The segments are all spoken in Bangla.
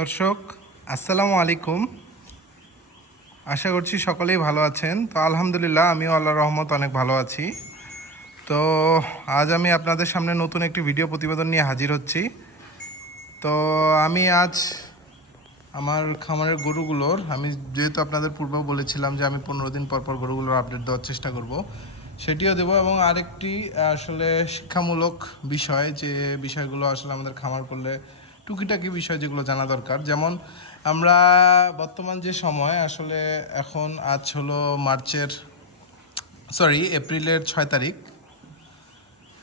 দর্শক, আসসালামু আলাইকুম। আশা করছি সকলেই ভালো আছেন। তো আলহামদুলিল্লাহ, আমিও আল্লাহ রহমত অনেক ভালো আছি। তো আজ আমি আপনাদের সামনে নতুন একটি ভিডিও প্রতিবেদন নিয়ে হাজির হচ্ছি। তো আমি আজ আমার খামারের গরুগুলোর, আমি যেহেতু আপনাদের পূর্বেও বলেছিলাম যে আমি পনেরো দিন পর পর গরুগুলোর আপডেট দেওয়ার চেষ্টা করব, সেটিও দেবো এবং আরেকটি, আসলে শিক্ষামূলক বিষয়, যে বিষয়গুলো আসলে আমাদের খামার করলে টুকিটাকি বিষয় যেগুলো জানা দরকার। যেমন, আমরা বর্তমান যে সময়, আসলে এখন আজ হলো মার্চের সরি এপ্রিলের ছয় তারিখ।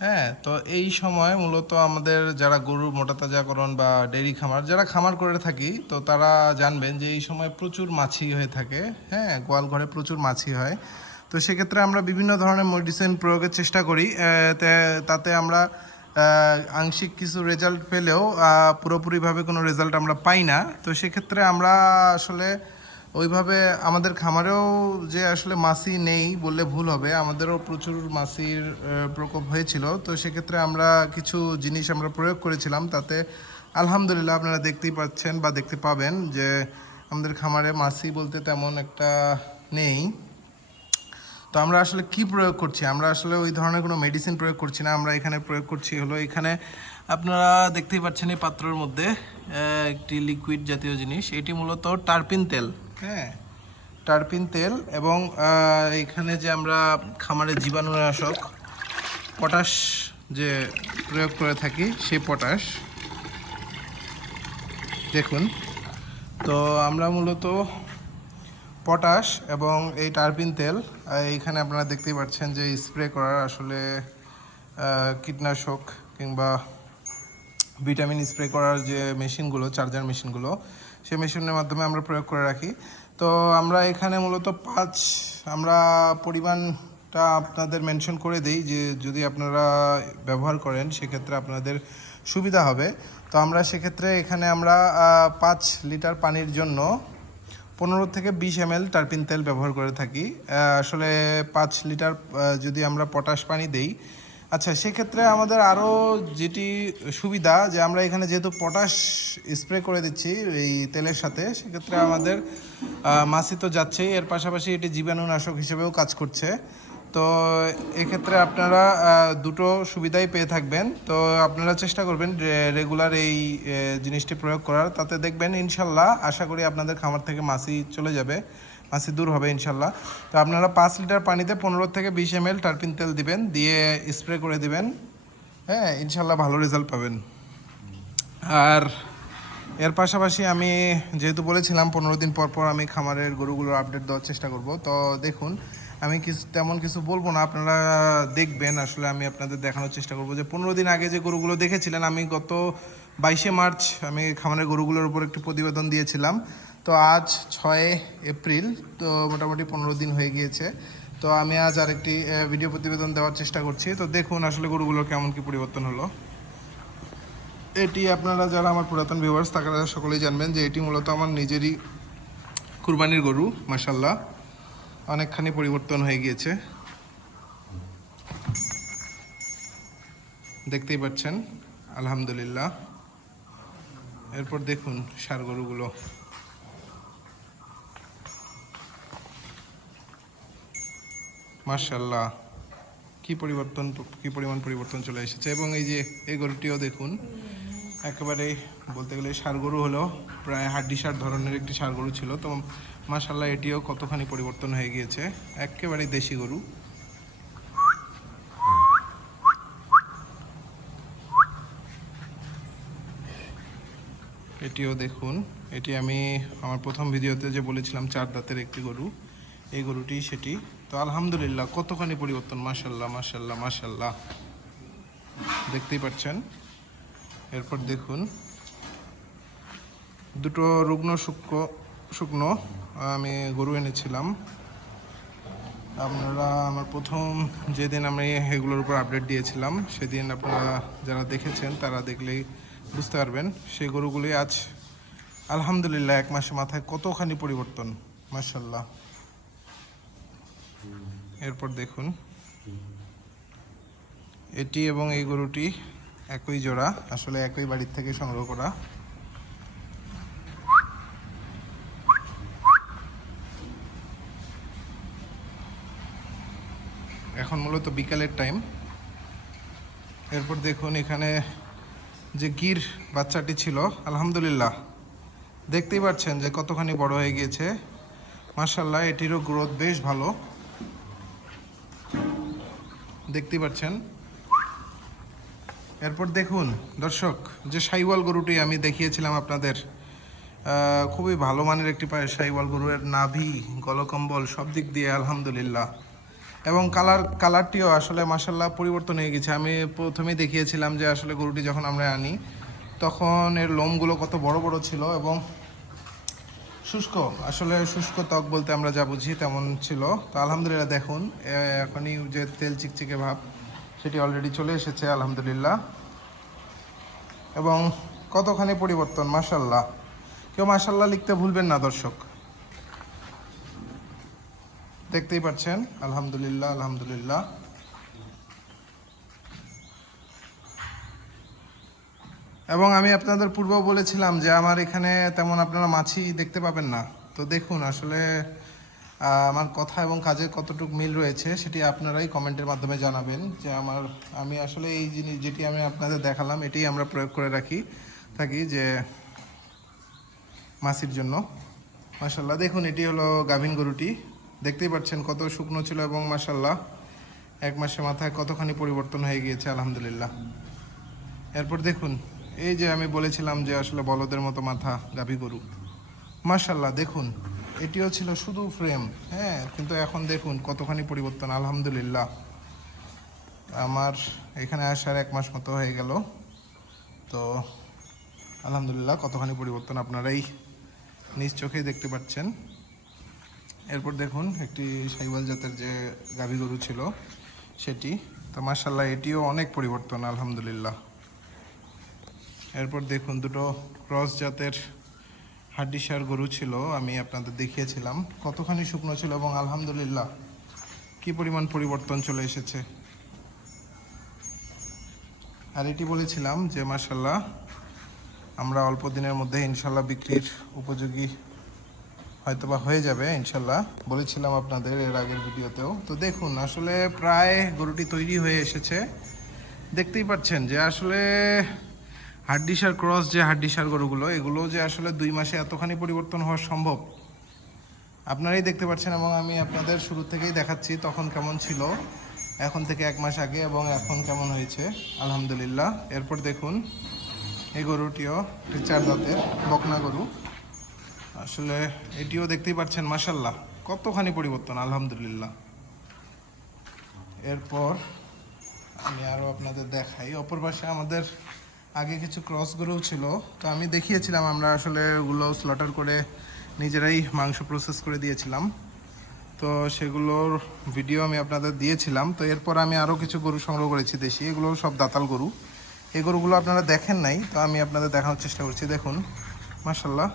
হ্যাঁ তো এই সময় মূলত আমাদের যারা গরু মোটা তাজাকরণ বা ডেইরি খামার, যারা খামার করে থাকি, তো তারা জানবেন যে এই সময় প্রচুর মাছি হয়ে থাকে। হ্যাঁ গোয়াল ঘরে প্রচুর মাছি হয়। তো সেক্ষেত্রে আমরা বিভিন্ন ধরনের মেডিসিন প্রয়োগের চেষ্টা করি। তাতে আমরা আংশিক কিছু রেজাল্ট পেলেও পুরোপুরিভাবে কোনো রেজাল্ট আমরা পাই না। তো সেক্ষেত্রে আমরা আসলে ওইভাবে আমাদের খামারেও যে আসলে মাছি নেই বললে ভুল হবে আমাদেরও প্রচুর আহ, প্রকোপ হয়েছিল। তো সেক্ষেত্রে আমরা কিছু জিনিস আমরা প্রয়োগ করেছিলাম তাতে আলহামদুলিল্লাহ আপনারা দেখতেই পাচ্ছেন বা দেখতে পাবেন যে আমাদের খামারে মাছি বলতে তেমন একটা নেই। তো আমরা আসলে কি প্রয়োগ করছি? আমরা আসলে ওই ধরনের কোনো মেডিসিন প্রয়োগ করছি না। আমরা এখানে প্রয়োগ করছি হলো এখানে আপনারা দেখতেই পাচ্ছেন এই পাত্রের মধ্যে একটি লিকুইড জাতীয় জিনিস। এটি মূলত টারপিন তেল। হ্যাঁ টারপিন তেল এবং এখানে যে আমরা খামারে জীবাণুনাশক পটাশ যে প্রয়োগ করে থাকি, সেই পটাশ। দেখুন। তো আমরা মূলত পটাশ এবং এই টারপিন তেল এইখানে আপনারা দেখতেই পাচ্ছেন যে স্প্রে করার আসলে কীটনাশক কিংবা ভিটামিন স্প্রে করার যে মেশিনগুলো, চার্জার মেশিনগুলো, সেই মেশিনের মাধ্যমে আমরা প্রয়োগ করে রাখি। তো আমরা এখানে মূলত পাঁচ, আমরা পরিমাণটা আপনাদের মেনশন করে দিই যে যদি আপনারা ব্যবহার করেন, সেক্ষেত্রে আপনাদের সুবিধা হবে। তো আমরা সেক্ষেত্রে এখানে আমরা পাঁচ লিটার পানির জন্য পনেরো থেকে বিশ এম টারপিন তেল ব্যবহার করে থাকি। আসলে পাঁচ লিটার যদি আমরা পটাশ পানি দেই। আচ্ছা সেক্ষেত্রে আমাদের আরও যেটি সুবিধা যে আমরা এখানে যেহেতু পটাশ স্প্রে করে দিচ্ছি এই তেলের সাথে, সেক্ষেত্রে আমাদের মাছি তো যাচ্ছেই। এর পাশাপাশি এটি জীবাণুনাশক হিসেবেও কাজ করছে। তো এক্ষেত্রে আপনারা দুটো সুবিধাই পেয়ে থাকবেন। তো আপনারা চেষ্টা করবেন রেগুলার এই জিনিসটি প্রয়োগ করার। তাতে দেখবেন ইনশাল্লাহ, আশা করি আপনাদের খামার থেকে মাছি চলে যাবে, মাছি দূর হবে ইনশাল্লাহ। তো আপনারা পাঁচ লিটার পানিতে পনেরো থেকে বিশ এম এল টারপিন তেল দিবেন, দিয়ে স্প্রে করে দিবেন। হ্যাঁ ইনশাল্লাহ ভালো রেজাল্ট পাবেন। আর এর পাশাপাশি আমি যেহেতু বলেছিলাম, পনেরো দিন পর পর আমি খামারের গরুগুলোর আপডেট দেওয়ার চেষ্টা করব। তো দেখুন আমি কিছু, তেমন কিছু বলব না। আপনারা দেখবেন, আসলে আমি আপনাদের দেখানোর চেষ্টা করব যে পনেরো দিন আগে যে গরুগুলো দেখেছিলেন, আমি গত বাইশে মার্চ আমি খামারের গরুগুলোর উপর একটি প্রতিবেদন দিয়েছিলাম। তো আজ ছয় এপ্রিল, তো মোটামুটি পনেরো দিন হয়ে গিয়েছে। তো আমি আজ আরেকটি ভিডিও প্রতিবেদন দেওয়ার চেষ্টা করছি। তো দেখুন আসলে গরুগুলোর কেমন কি পরিবর্তন হলো। এটি আপনারা যারা আমার পুরাতন ভিউয়ার্স তারা সকলেই জানবেন যে এটি মূলত আমার নিজেরই কুরবানির গরু মাসাল্লাহ অনেকখানি পরিবর্তন হয়ে গিয়েছে। দেখতেই পাচ্ছেন, আলহামদুলিল্লাহ। এরপর দেখুন সার গরুগুলো মার্শাল্লাহ কি পরিবর্তন, কি পরিমাণ পরিবর্তন চলে এসেছে। এবং এই যে এই গরুটিও দেখুন, একেবারে বলতে গেলে সার গরু হলো, প্রায় হাড্ডি সার ধরনের একটি সার গরু ছিল। তো মাশাল্লাহ এটিও কতখানি পরিবর্তন হয়ে গিয়েছে? একেবারে দেশি গরু। এটিও দেখুন, এটি আমি আমার প্রথম ভিডিওতে যে বলেছিলাম, চার দাঁতের একটি গরু। এই গরুটি, সেটি। তো আলহামদুলিল্লাহ, কতখানি পরিবর্তন? মাশাল্লাহ মাশাল্লাহ মাশাল্লাহ দেখতেই পাচ্ছেন? এরপর দেখুন, দুটো রুগ্ন শুক্র শুকনো, আমি গরু এনেছিলাম। আপনারা আমার প্রথম যেদিন আমি এগুলোর উপর আপডেট দিয়েছিলাম, সেদিন আপনারা যারা দেখেছেন, তারা দেখলেই বুঝতে পারবেন, সেই গরুগুলি আজ আলহামদুলিল্লাহ এক মাসে মাথায় কতখানি পরিবর্তন মার্শাল্লাহ এরপর দেখুন। এটি এবং এই গরুটি একই জোড়া, আসলে একই বাড়ির থেকে সংগ্রহ করা। এখন মূলত বিকালের টাইম এরপর দেখুন এখানে যে গির বাচ্চাটি ছিল, আলহামদুলিল্লাহ। দেখতেই পাচ্ছেন যে কতখানি বড় হয়ে গিয়েছে। মার্শাল্লাহ এটিরও গ্রোথ বেশ ভালো। দেখতেই পাচ্ছেন। এরপর দেখুন, দর্শক, যে সাইওয়াল গরুটি আমি দেখিয়েছিলাম আপনাদের খুবই ভালো মানের একটি পায়ে সাইওয়াল গরুর, নাভি, গলকম্বল, সব দিক দিয়ে, আলহামদুলিল্লাহ। এবং কালার কালারটিও আসলে মাসাল্লাহ পরিবর্তন হয়ে গেছে। আমি প্রথমেই দেখিয়েছিলাম যে আসলে গরুটি যখন আমরা আনি, তখন এর লোমগুলো কত বড় বড় ছিল এবং শুষ্ক, আসলে শুষ্ক ত্বক বলতে আমরা যা বুঝি তেমন ছিল। তো আলহামদুলিল্লাহ দেখুন এখনই যে তেল চিকচিকে ভাব, সেটি অলরেডি চলে এসেছে, আলহামদুলিল্লাহ। এবং কতখানি পরিবর্তন মাসাল্লাহ কেউ মাসাল্লাহ লিখতে ভুলবেন না, দর্শক। দেখতেই পাচ্ছেন, আলহামদুলিল্লাহ আলহামদুলিল্লাহ। এবং আমি আপনাদের পূর্ব বলেছিলাম যে আমার এখানে তেমন আপনারা মাছি দেখতে পাবেন না। তো দেখুন আসলে আমার কথা এবং কাজের কতটুকু মিল রয়েছে সেটি আপনারাই কমেন্টের মাধ্যমে জানাবেন যে আমার, আমি আসলে এই জিনিস, যেটি আমি আপনাদের দেখালাম, এটি আমরা প্রয়োগ করে রাখি, থাকি যে মাছির জন্য। মাসাল্লাহ দেখুন, এটি হলো গাভিন গরুটি। দেখতেই পাচ্ছেন কত শুকনো ছিল এবং মাসাল্লাহ এক মাসে মাথায় কতখানি পরিবর্তন হয়ে গিয়েছে, আলহামদুলিল্লাহ। এরপর দেখুন, এই যে আমি বলেছিলাম যে আসলে বলদের মতো মাথা গাভী গরু। মাশাল্লাহ দেখুন, এটিও ছিল শুধু ফ্রেম হ্যাঁ কিন্তু এখন দেখুন কতখানি পরিবর্তন, আলহামদুলিল্লাহ। আমার এখানে আসার এক মাস মতো হয়ে গেল, তো আলহামদুলিল্লাহ কতখানি পরিবর্তন আপনারাই নিজ চোখেই দেখতে পাচ্ছেন। এরপর দেখুন একটি সাইবাল জাতের যে গাভী গরু ছিল সেটি। তো মার্শাল্লাহ এটিও অনেক পরিবর্তন, আলহামদুলিল্লাহ। এরপর দেখুন দুটো ক্রস জাতের হাড্ডিসার গরু ছিল, আমি আপনাদের দেখিয়েছিলাম। কতখানি শুকনো ছিল এবং আলহামদুলিল্লাহ, কি পরিমাণ পরিবর্তন চলে এসেছে। আর এটি বলেছিলাম যে মার্শাল্লাহ আমরা অল্প দিনের মধ্যে ইনশাল্লাহ বিক্রির উপযোগী হয়তোবা হয়ে যাবে, ইনশাল্লাহ। বলেছিলাম আপনাদের এর আগের ভিডিওতেও। তো দেখুন, আসলে প্রায় গরুটি তৈরি হয়ে এসেছে। দেখতেই পাচ্ছেন যে আসলে হাড্ডিসার ক্রস যে হাড্ডিসার গরুগুলো, এগুলো যে আসলে দুই মাসে এতখানি পরিবর্তন হওয়া সম্ভব, আপনারাই দেখতে পাচ্ছেন এবং আমি আপনাদের শুরু থেকেই দেখাচ্ছি তখন কেমন ছিল, এখন থেকে এক মাস আগে এবং এখন কেমন হয়েছে, আলহামদুলিল্লাহ। এরপর দেখুন, এই গরুটিও চার দাঁতের বকনা গরু। আসলে এটিও দেখতেই পাচ্ছেন মাসাল্লাহ কতখানি পরিবর্তন, আলহামদুলিল্লাহ। এরপর আমি আরও আপনাদের দেখাই। অপর পাশে আমাদের আগে কিছু ক্রস গরু ছিল। তো আমি দেখিয়েছিলাম আমরা আসলে ওগুলো স্লটার করে নিজেরাই মাংস প্রসেস করে দিয়েছিলাম। তো সেগুলোর ভিডিও আমি আপনাদের দিয়েছিলাম। তো এরপর আমি আরও কিছু গরু সংগ্রহ করেছি দেশি। এগুলো সব দাতাল গরু। এই গরুগুলো আপনারা দেখেন নাই, তো আমি আপনাদের দেখানোর চেষ্টা করছি। দেখুন মাসাল্লাহ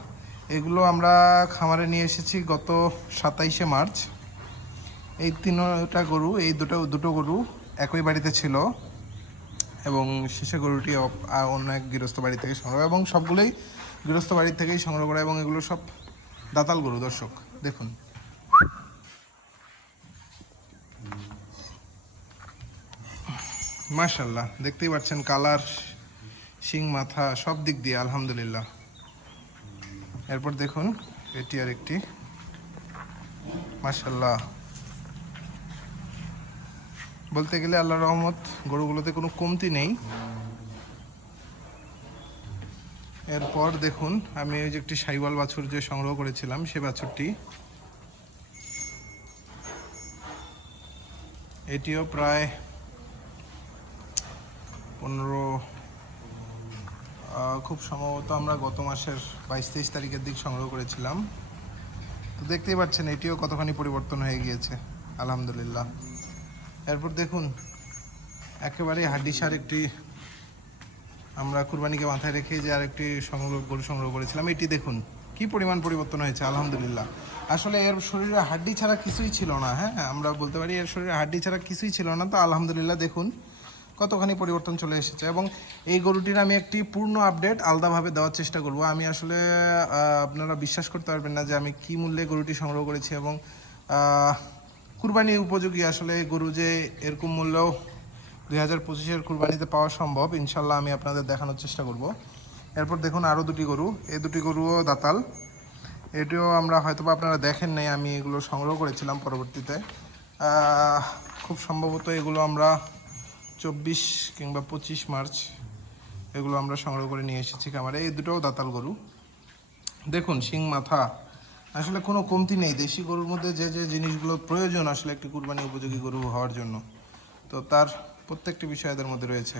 এগুলো আমরা খামারে নিয়ে এসেছি গত সাতাইশে মার্চ। এই তিনটা গরু, এই দুটো দুটো গরু একই বাড়িতে ছিল এবং শেষে গরুটি অন্য এক গৃহস্থ বাড়ি থেকে সংগ্রহ এবং সবগুলোই গৃহস্থ বাড়ি থেকেই সংগ্রহ করা এবং এগুলো সব দাতাল গরু, দর্শক, দেখুন। মাশাল্লাহ দেখতেই পাচ্ছেন কালার, শিং, মাথা, সব দিক দিয়ে, আলহামদুলিল্লাহ। এরপর দেখুন, এটি আর একটি মাশাল্লাহ বলতে গেলে আল্লাহ রহমত, গরুগুলোতে কোনো কমতি নেই। এরপর দেখুন, আমি ওই যে একটি সাইওয়াল বাছুর যে সংগ্রহ করেছিলাম, সে বাছুরটি। এটিও প্রায় পনেরো খুব সম্ভবত আমরা গত মাসের বাইশ তেইশ তারিখের দিক সংগ্রহ করেছিলাম। তো দেখতেই পাচ্ছেন, এটিও কতখানি পরিবর্তন হয়ে গিয়েছে। আলহামদুলিল্লাহ। এরপর দেখুন একেবারে হাড্ডিসার একটি আমরা কুরবানিকে মাথায় রেখে যে আরেকটি সংগ্রহ গরু সংগ্রহ করেছিলাম, এটি দেখুন, কি পরিমাণ পরিবর্তন হয়েছে, আলহামদুলিল্লাহ। আসলে এর শরীরে হাড্ডি ছাড়া কিছুই ছিল না হ্যাঁ? আমরা বলতে পারি এর শরীরে হাড্ডি ছাড়া কিছুই ছিল না, তো আলহামদুলিল্লাহ দেখুন কতখানি পরিবর্তন চলে এসেছে এবং এই গরুটির আমি একটি পূর্ণ আপডেট আলাদাভাবে দেওয়ার চেষ্টা করব। আমি আসলে আপনারা বিশ্বাস করতে পারবেন না যে আমি কি মূল্যে গরুটি সংগ্রহ করেছি এবং কুরবানি উপযোগী আসলে গরু যে এরকম মূল্য দুই হাজার পঁচিশের কুরবানিতে পাওয়া সম্ভব ইনশাল্লাহ আমি আপনাদের দেখানোর চেষ্টা করব। এরপর দেখুন আরও দুটি গরু, এই দুটি গরুও দাতাল। এটিও আমরা হয়তো আপনারা দেখেন নাই, আমি এগুলো সংগ্রহ করেছিলাম পরবর্তীতে। খুব সম্ভবত এগুলো আমরা চব্বিশ কিংবা পঁচিশ মার্চ, এগুলো আমরা সংগ্রহ করে নিয়ে এসেছি খামারে। এই দুটোও দাতাল গরু। দেখুন, শিং, মাথা, আসলে কোনো কমতি নেই। দেশি গরুর মধ্যে যে যে জিনিসগুলো প্রয়োজন, আসলে একটি কুরবানি উপযোগী গরু হওয়ার জন্য। তো তার প্রত্যেকটি বিষয় এদের মধ্যে রয়েছে।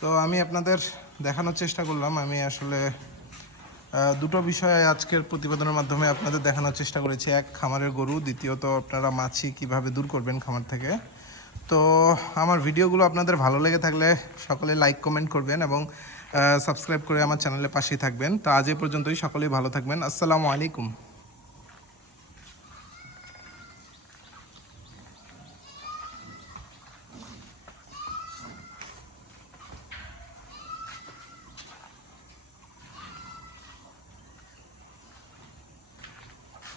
তো আমি আপনাদের দেখানোর চেষ্টা করলাম। আমি আসলে দুটো বিষয় আজকের প্রতিবেদনের মাধ্যমে আপনাদের দেখানোর চেষ্টা করেছি। এক, খামারের গরু। দ্বিতীয়ত, আপনারা মাছি কীভাবে দূর করবেন খামার থেকে? তো আমার ভিডিওগুলো আপনাদের ভালো লেগে থাকলে সকলে লাইক কমেন্ট করবেন এবং সাবস্ক্রাইব করে আমার চ্যানেলের পাশেই থাকবেন। তো আজ এ পর্যন্তই, সকলেই ভালো থাকবেন। আসসালামু আলাইকুম।